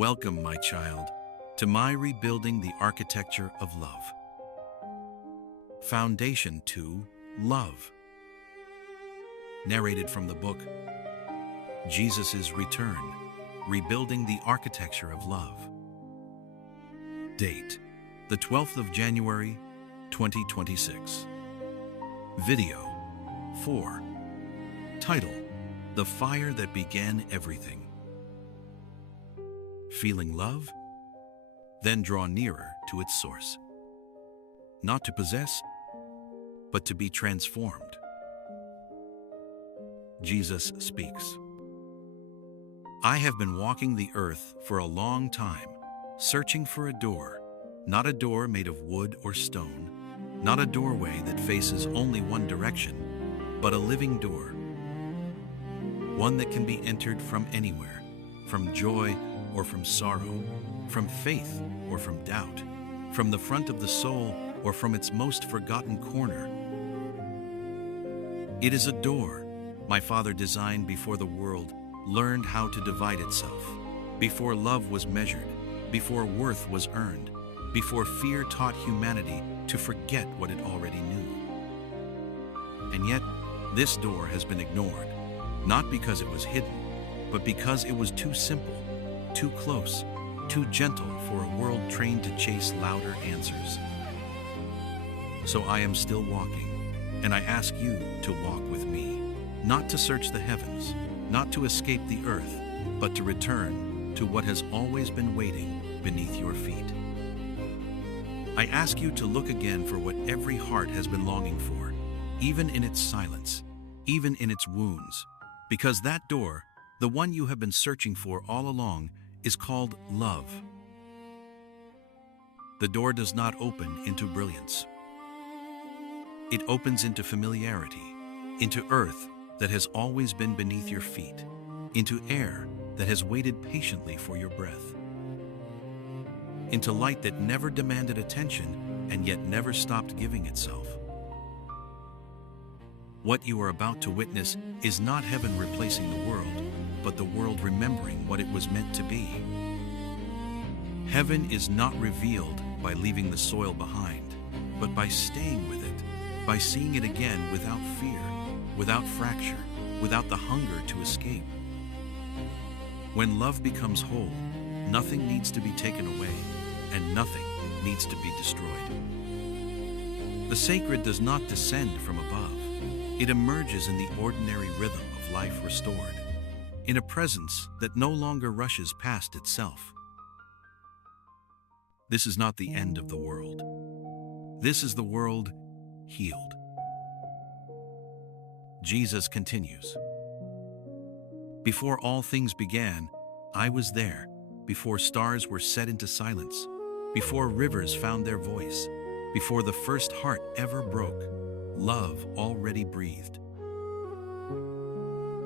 Welcome, my child, to my Rebuilding the Architecture of Love. Foundation to Love. Narrated from the book, Jesus' Return, Rebuilding the Architecture of Love. Date, the 12th of January, 2026. Video 4. Title, The Fire That Began Everything. Feeling love? Then draw nearer to its source. Not to possess, but to be transformed. Jesus speaks. I have been walking the earth for a long time, searching for a door, not a door made of wood or stone, not a doorway that faces only one direction, but a living door. One that can be entered from anywhere, from joy or from sorrow, from faith or from doubt, from the front of the soul or from its most forgotten corner. It is a door my Father designed before the world learned how to divide itself, before love was measured, before worth was earned, before fear taught humanity to forget what it already knew. And yet, this door has been ignored, not because it was hidden, but because it was too simple, too close, too gentle for a world trained to chase louder answers. So I am still walking, and I ask you to walk with me, not to search the heavens, not to escape the earth, but to return to what has always been waiting beneath your feet. I ask you to look again for what every heart has been longing for, even in its silence, even in its wounds, because that door, the one you have been searching for all along, is called love. The door does not open into brilliance. It opens into familiarity, into earth that has always been beneath your feet, into air that has waited patiently for your breath, into light that never demanded attention and yet never stopped giving itself. What you are about to witness is not heaven replacing the world, but the world remembering what it was meant to be. Heaven is not revealed by leaving the soil behind, but by staying with it, by seeing it again without fear, without fracture, without the hunger to escape. When love becomes whole, nothing needs to be taken away, and nothing needs to be destroyed. The sacred does not descend from above. It emerges in the ordinary rhythm of life restored, in a presence that no longer rushes past itself. This is not the end of the world. This is the world healed. Jesus continues. Before all things began, I was there, before stars were set into silence, before rivers found their voice, before the first heart ever broke, love already breathed.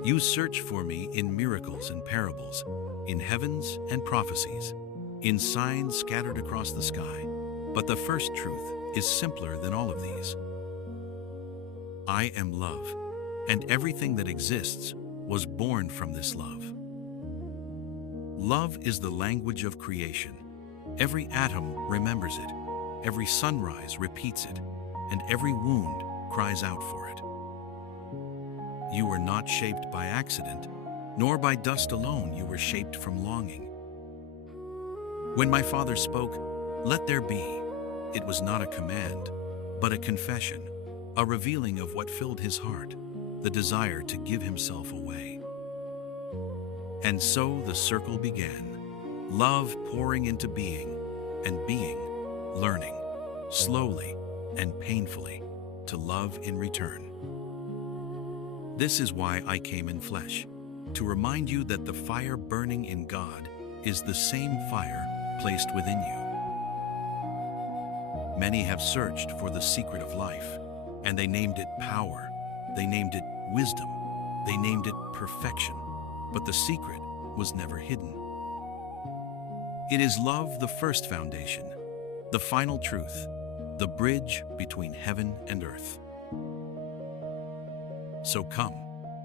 You search for me in miracles and parables, in heavens and prophecies, in signs scattered across the sky, but the first truth is simpler than all of these. I am love, and everything that exists was born from this love. Love is the language of creation. Every atom remembers it, every sunrise repeats it, and every wound cries out for it. You were not shaped by accident, nor by dust alone you were shaped from longing. When my Father spoke, "Let there be," it was not a command, but a confession, a revealing of what filled his heart, the desire to give himself away. And so the circle began, love pouring into being, and being learning, slowly and painfully, to love in return. This is why I came in flesh, to remind you that the fire burning in God is the same fire placed within you. Many have searched for the secret of life, and they named it power, they named it wisdom, they named it perfection, but the secret was never hidden. It is love, the first foundation, the final truth, the bridge between heaven and earth. So come,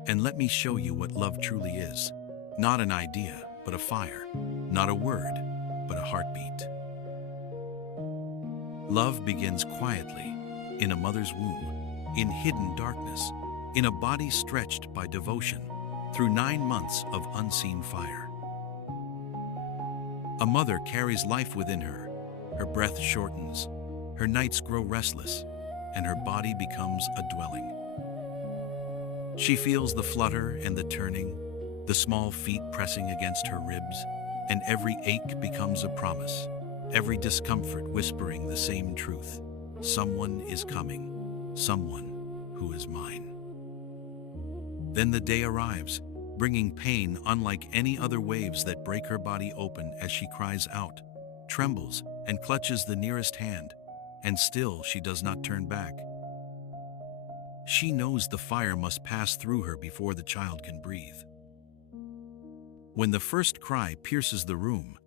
and let me show you what love truly is, not an idea, but a fire, not a word, but a heartbeat. Love begins quietly, in a mother's womb, in hidden darkness, in a body stretched by devotion, through 9 months of unseen fire. A mother carries life within her. Her breath shortens, her nights grow restless, and her body becomes a dwelling. She feels the flutter and the turning, the small feet pressing against her ribs, and every ache becomes a promise, every discomfort whispering the same truth. Someone is coming, someone who is mine. Then the day arrives, bringing pain unlike any other waves that break her body open as she cries out, trembles, and clutches the nearest hand, and still she does not turn back. She knows the fire must pass through her before the child can breathe. When the first cry pierces the room,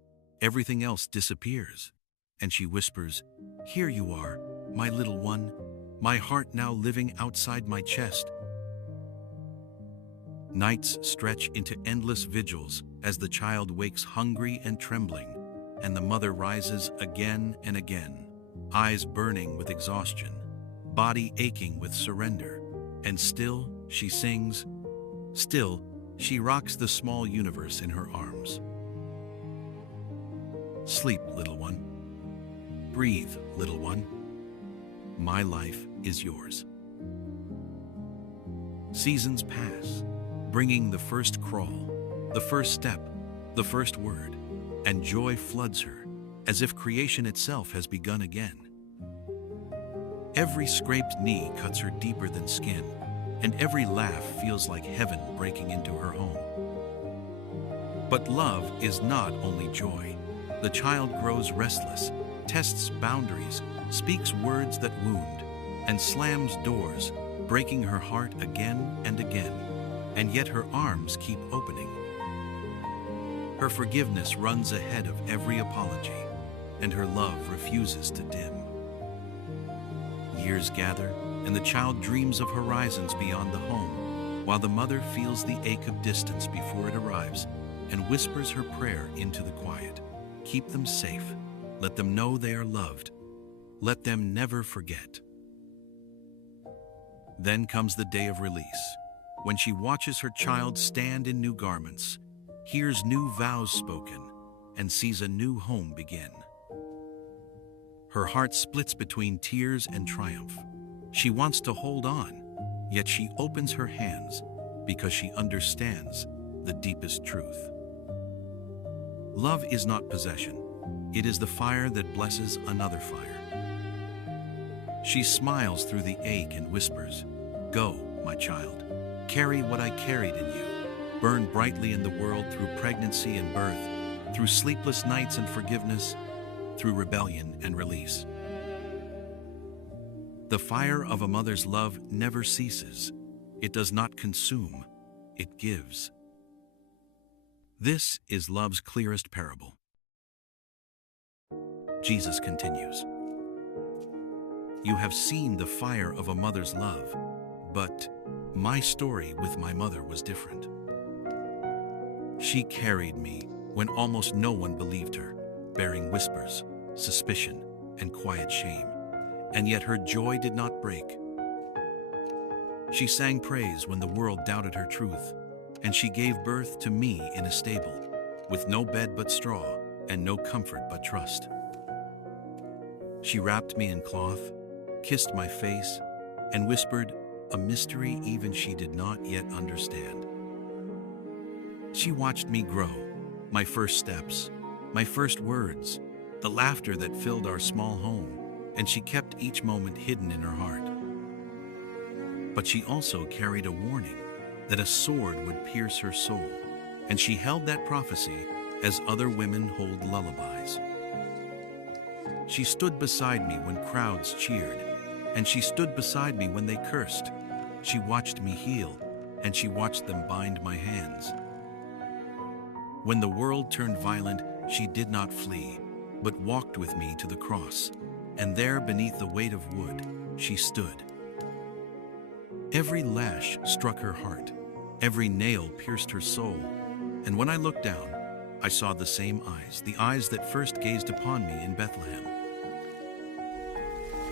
everything else disappears, and she whispers, "Here you are, my little one, my heart now living outside my chest." Nights stretch into endless vigils as the child wakes hungry and trembling, and the mother rises again and again, eyes burning with exhaustion, body aching with surrender, and still she sings, still she rocks the small universe in her arms. Sleep, little one. Breathe, little one. My life is yours. Seasons pass, bringing the first crawl, the first step, the first word, and joy floods her, as if creation itself has begun again. Every scraped knee cuts her deeper than skin, and every laugh feels like heaven breaking into her home. But love is not only joy. The child grows restless, tests boundaries, speaks words that wound, and slams doors, breaking her heart again and again, and yet her arms keep opening. Her forgiveness runs ahead of every apology, and her love refuses to dim. Years gather, and the child dreams of horizons beyond the home, while the mother feels the ache of distance before it arrives and whispers her prayer into the quiet. Keep them safe. Let them know they are loved. Let them never forget. Then comes the day of release, when she watches her child stand in new garments, hears new vows spoken, and sees a new home begin. Her heart splits between tears and triumph. She wants to hold on, yet she opens her hands because she understands the deepest truth. Love is not possession. It is the fire that blesses another fire. She smiles through the ache and whispers, "Go, my child. Carry what I carried in you. Burn brightly in the world through pregnancy and birth, through sleepless nights and forgiveness, through rebellion and release." The fire of a mother's love never ceases. It does not consume, it gives. This is love's clearest parable. Jesus continues, "You have seen the fire of a mother's love, but my story with my mother was different. She carried me when almost no one believed her, bearing whispers, suspicion, and quiet shame, and yet her joy did not break. She sang praise when the world doubted her truth, and she gave birth to me in a stable, with no bed but straw and no comfort but trust. She wrapped me in cloth, kissed my face, and whispered a mystery even she did not yet understand. She watched me grow, my first steps, my first words, the laughter that filled our small home, and she kept each moment hidden in her heart. But she also carried a warning that a sword would pierce her soul, and she held that prophecy as other women hold lullabies. She stood beside me when crowds cheered, and she stood beside me when they cursed. She watched me heal, and she watched them bind my hands. When the world turned violent, she did not flee, but walked with me to the cross, and there beneath the weight of wood, she stood. Every lash struck her heart, every nail pierced her soul, and when I looked down, I saw the same eyes, the eyes that first gazed upon me in Bethlehem.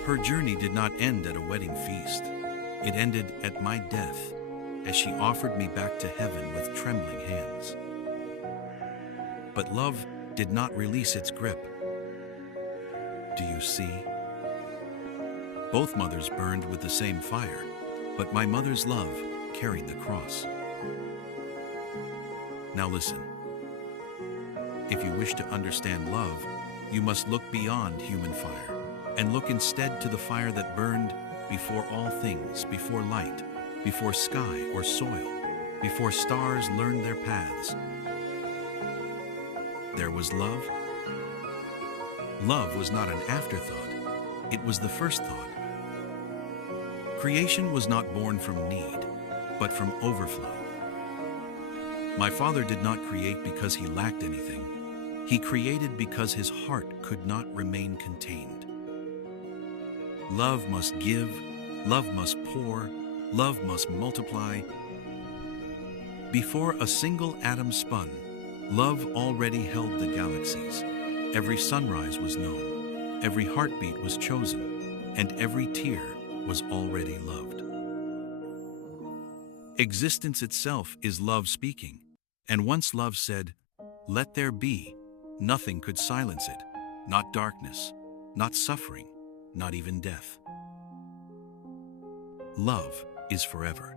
Her journey did not end at a wedding feast. It ended at my death, as she offered me back to heaven with trembling hands. But love did not release its grip. Do you see? Both mothers burned with the same fire, but my mother's love carried the cross. Now listen. If you wish to understand love, you must look beyond human fire and look instead to the fire that burned before all things, before light, before sky or soil, before stars learned their paths. There was love. Love was not an afterthought. It was the first thought. Creation was not born from need, but from overflow. My Father did not create because he lacked anything. He created because his heart could not remain contained. Love must give, love must pour, love must multiply. Before a single atom spun, love already held the galaxies. Every sunrise was known, every heartbeat was chosen, and every tear was already loved. Existence itself is love speaking, and once love said, "Let there be," nothing could silence it, not darkness, not suffering, not even death. Love is forever.